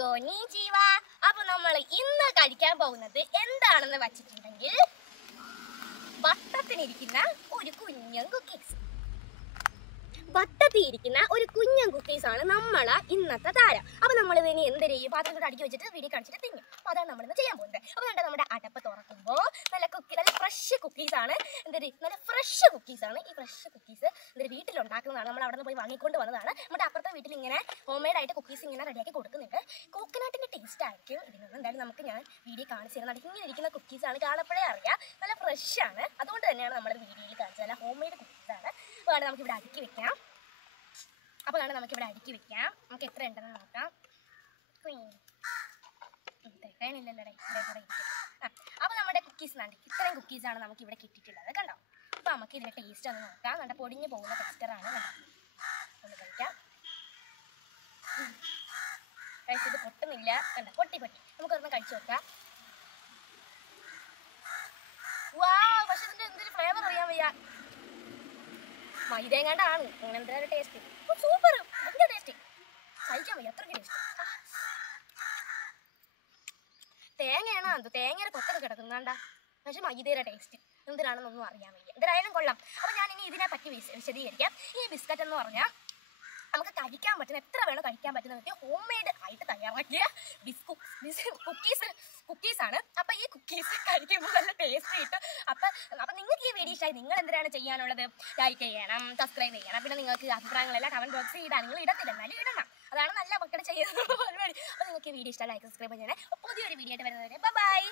ഗോനിചിവ. അപ്പൊ നമ്മൾ ഇന്ന് കഴിക്കാൻ പോകുന്നത് എന്താണെന്ന് വെച്ചിട്ടുണ്ടെങ്കിൽ വട്ടത്തിനിരിക്കുന്ന ഒരു കുഞ്ഞൻ കുക്കീസ്. വട്ടത്തിരിക്കുന്ന ഒരു കുഞ്ഞൻ കുക്കീസ് ആണ് നമ്മളെ ഇന്നത്തെ താരം. അപ്പൊ നമ്മൾ ഇതിന് എന്ത് ചെയ്യും, പാത്രത്തോട് അടുക്കി വെച്ചിട്ട് വീഡിയോ കാണിച്ചിട്ട് തിന്നും. അപ്പൊ അതാണ് നമ്മളിന്ന് ചെയ്യാൻ പോകുന്നത്. അപ്പൊ നമ്മുടെ അടപ്പ് തുറക്കുമ്പോൾ നല്ല ഫ്രഷ് കുക്കീസ് ആണ്. നല്ല ഫ്രഷ് കുക്കീസ് ആണ്. ഈ ഫ്രഷ് കുക്കീസ് വീട്ടിലുണ്ടാക്കുന്നതാണ്. നമ്മൾ അവിടെ നിന്ന് പോയി വാങ്ങിക്കൊണ്ട് വന്നതാണ്. നമ്മുടെ അപ്പുറത്തെ വീട്ടിൽ ഇങ്ങനെ ഹോം മെയ്ഡ് ആയിട്ട് കുക്കീസ് ഇങ്ങനെ റെഡിയാക്കി കൊടുക്കുന്നുണ്ട്. കോക്കനട്ടിന്റെ ടേസ്റ്റ് ആയിരിക്കും ഇതിനൊന്നും. എന്തായാലും നമുക്ക് ഞാൻ വീഡിയോ കാണിച്ചു തരുന്നത്. ഇങ്ങനെ ഇരിക്കുന്ന കുക്കീസ് ആണ്, കാണപ്പോഴേ അറിയാം നല്ല ഫ്രഷ് ആണ്. അതുകൊണ്ട് തന്നെയാണ് നമ്മൾ വീഡിയോയിൽ കാണിച്ചത്. നല്ല ഹോം മെയ്ഡ് കുക്കീസ് ആണ്. അപ്പോൾ നമുക്ക് ഇവിടെ അടുക്കി വെക്കാം. നമുക്ക് എത്ര ഉണ്ടെന്ന് നോക്കാം. അപ്പൊ നമ്മുടെ കുക്കീസ് ഇത്രയും കുക്കീസാണ് നമുക്ക് ഇവിടെ കിട്ടിയിട്ടുള്ളത്. കണ്ടോ? അപ്പൊ നമുക്ക് ഇതിന്റെ ടേസ്റ്റ് ഒന്ന് നോക്കാം. നല്ല പൊടിഞ്ഞു പോകുന്ന ടെക്സ്ചറാണ്. ഒന്ന് കഴിക്കാം. കഴിച്ചിട്ട് പൊട്ടുന്നില്ല. കണ്ടോ? പൊട്ടി നമുക്കൊന്ന് കഴിച്ചു നോക്കാം. വാ, പക്ഷെ ഇതിന്റെ എന്തൊരു ഫ്ലേവർ അറിയാൻ വയ്യ. മൈദയും കണ്ടാണ് അങ്ങനത്തെ ഒരു ടേസ്റ്റ്. സൂപ്പർ, ഭയങ്കര ടേസ്റ്റ്. കഴിക്കാൻ വയ്യ, അത്രയ്ക്ക് ടേസ്റ്റ്. തേങ്ങയാണ് അത്, തേങ്ങയുടെ കൊത്തൊക്കെ കിടക്കുന്നുണ്ടാ. പക്ഷെ മൈദയുടെ ടേസ്റ്റ് എന്തിനാണെന്നൊന്നും അറിയാൻ വയ്യ. എന്തായാലും കൊള്ളാം. അപ്പൊ ഞാൻ ഇനി ഇതിനെ പറ്റി വിശദീകരിക്കാം. ഈ ബിസ്ക്കറ്റ് എന്ന് പറഞ്ഞാൽ നമുക്ക് കഴിക്കാൻ പറ്റുന്ന, എത്ര വേണം കഴിക്കാൻ പറ്റുന്ന ഹോം മെയ്ഡ് ആയിട്ട് തയ്യാറാക്കിയ കുക്കീസാണ്. അപ്പൊ ഈ കുക്കീസ് കഴിക്കുമ്പോൾ നല്ല ടേസ്റ്റ് കിട്ടും. അപ്പൊ നിങ്ങൾക്ക് ഈ വീഡിയോ ഇഷ്ടമായി, നിങ്ങൾ എന്തിനാണ് ചെയ്യാനുള്ളത്? ലൈക്ക് ചെയ്യണം, സബ്സ്ക്രൈബ് ചെയ്യണം. പിന്നെ നിങ്ങൾക്ക് അഭിപ്രായങ്ങളെല്ലാം കമന്റ് ബോക്സിൽ ഇടാൻ. നിങ്ങൾ ഇടത്തില്ല, എന്നാലും ഇടണം. അതാണ് നല്ല മക്കളെ ചെയ്യുന്ന പരിപാടി. അപ്പൊ നിങ്ങൾക്ക് ഈ വീഡിയോ ഇഷ്ടമായി, ലൈക്ക് സബ്സ്ക്രൈബ് ചെയ്യണേ. പുതിയൊരു വീഡിയോ ആയിട്ട് വരുന്നവരെ ബൈ.